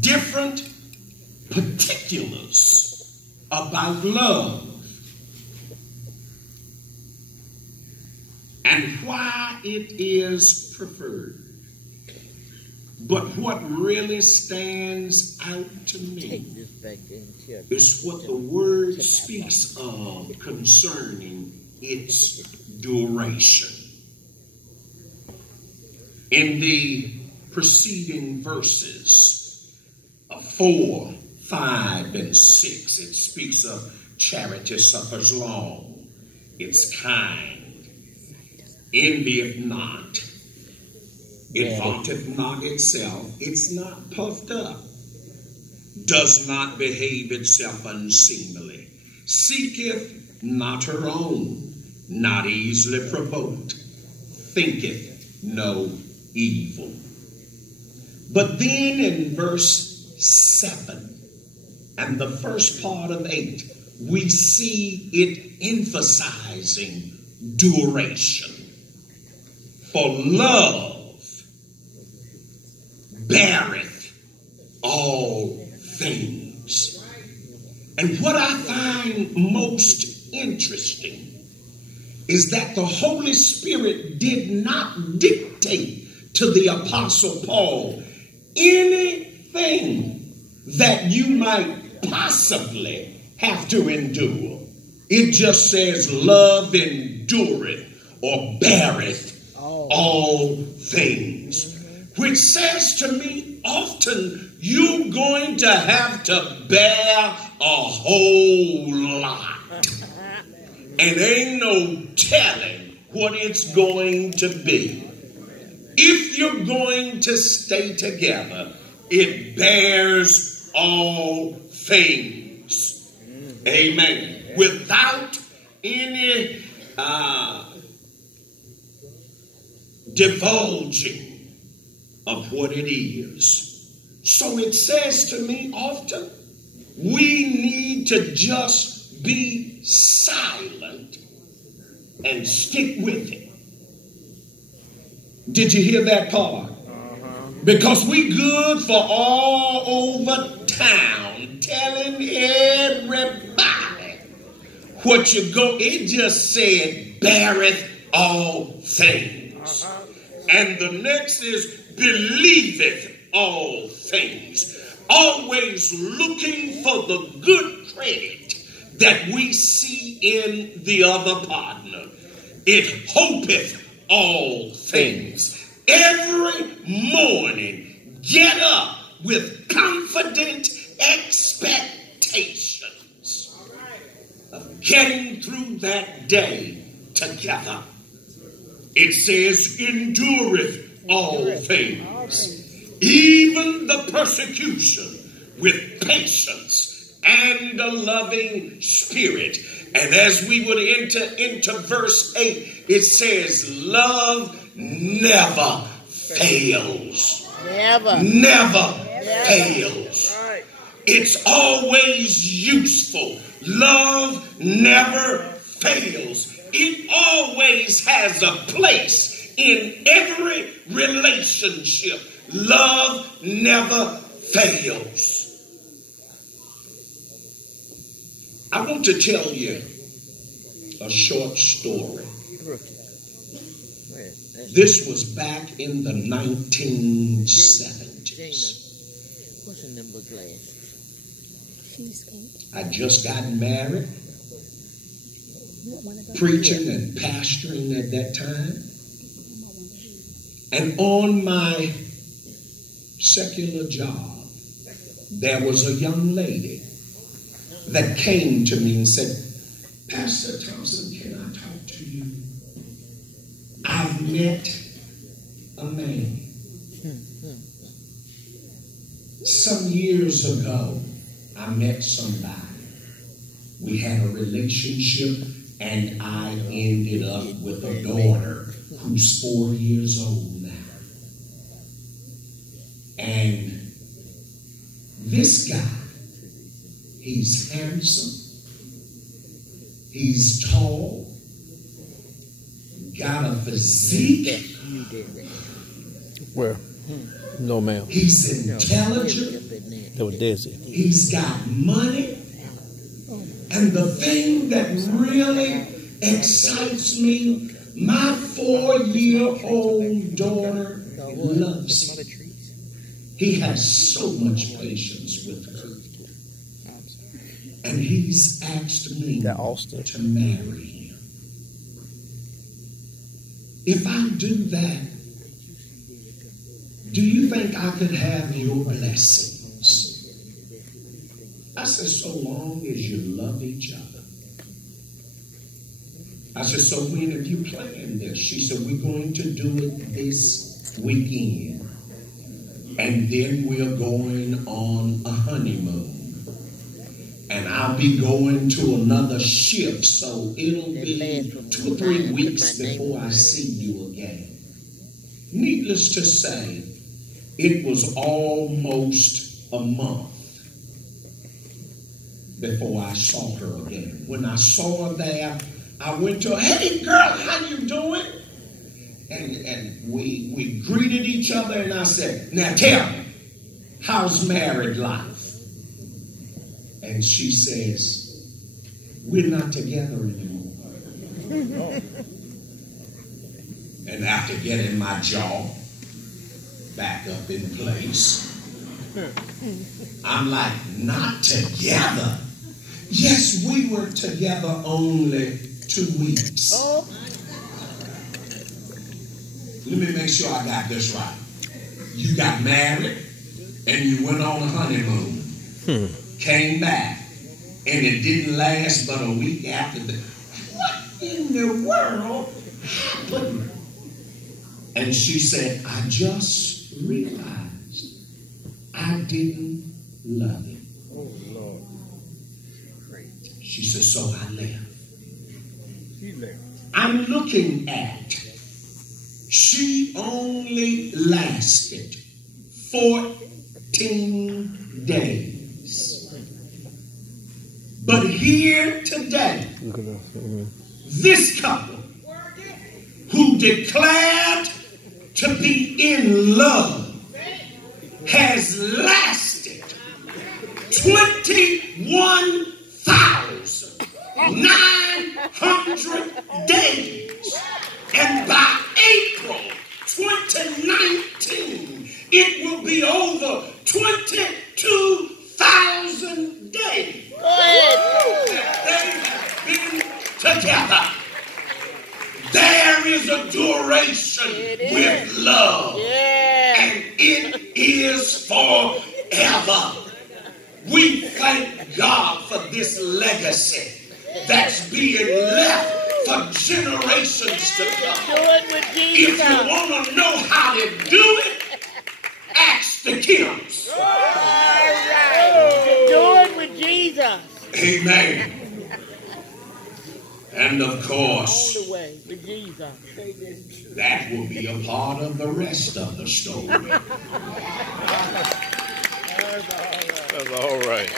different particulars about love and why it is preferred. But what really stands out to me is what the word speaks of concerning its duration. In the preceding verses of 4, 5, and 6, it speaks of charity suffers long, it's kind, envieth not, it vaunteth not itself, it's not puffed up, does not behave itself unseemly, seeketh not her own, not easily provoked, thinketh no evil. But then in verse 7 and the first part of 8, we see it emphasizing duration. For love beareth all things. And what I find most interesting is that the Holy Spirit did not dictate to the Apostle Paul anything that you might possibly have to endure. It just says love endureth or beareth all things. Which says to me, often you're going to have to bear a whole lot. And ain't no telling what it's going to be. If you're going to stay together, it bears all things. Amen. Without any divulging of what it is. So it says to me often, we need to just be silent and stick with it. Did you hear that part? Because we good for all over town telling everybody what you go. It just said beareth all things. And the next is believeth all things. Always looking for the good credit that we see in the other partner. It hopeth all things. Every morning, get up with confident expectations of getting through that day together. It says, endureth all things, even the persecution, with patience and a loving spirit. And as we would enter into verse 8, it says, love never fails. Never fails. It's always useful. Love never fails. It always has a place in every relationship. Love never fails. I want to tell you a short story. This was back in the 1970s. I just got married, preaching and pastoring at that time. And on my secular job, there was a young lady that came to me and said, Pastor Thompson, can I talk to you? I've met a man. Some years ago, I met somebody. We had a relationship, and I ended up with a daughter who's 4 years old now. And this guy, he's handsome, he's tall, got a physique. Where? No, ma'am. He's intelligent. That was Desi. He's got money. And the thing that really excites me, my 4-year-old daughter loves him. He has so much patience with her. And he's asked me to marry him. If I do that, do you think I could have your blessings? I said, so long as you love each other. I said, so when have you planned this? She said, we're going to do it this weekend. And then we're going on a honeymoon. And I'll be going to another ship, so it'll be 2 or 3 weeks before I see you again. Needless to say, it was almost a month before I saw her again. When I saw her there, I went to her, hey girl, how you doing? And we greeted each other, and I said, now tell me, how's married life? And she says, we're not together anymore. And after getting my jaw back up in place, I'm like, not together? Yes, we were together only 2 weeks. Let me make sure I got this right. You got married and you went on a honeymoon. Came back and it didn't last but a week after that. What in the world happened? And she said, I just realized I didn't love him. Oh, Lord. She said, so I left. He left. I'm looking at, she only lasted 14 days. But here today, this couple who declared to be in love has lasted 21,900 days. And by April 2019, it will be over 22,000 days. Go ahead. They have been together. There is a duration with love. Yeah. And it is forever. We thank God for this legacy that's being left for generations to come. If you want to know how to do it, ask the Kims. All right. Do it with Jesus. Amen. And of course, that will be a part of the rest of the story. That's all right.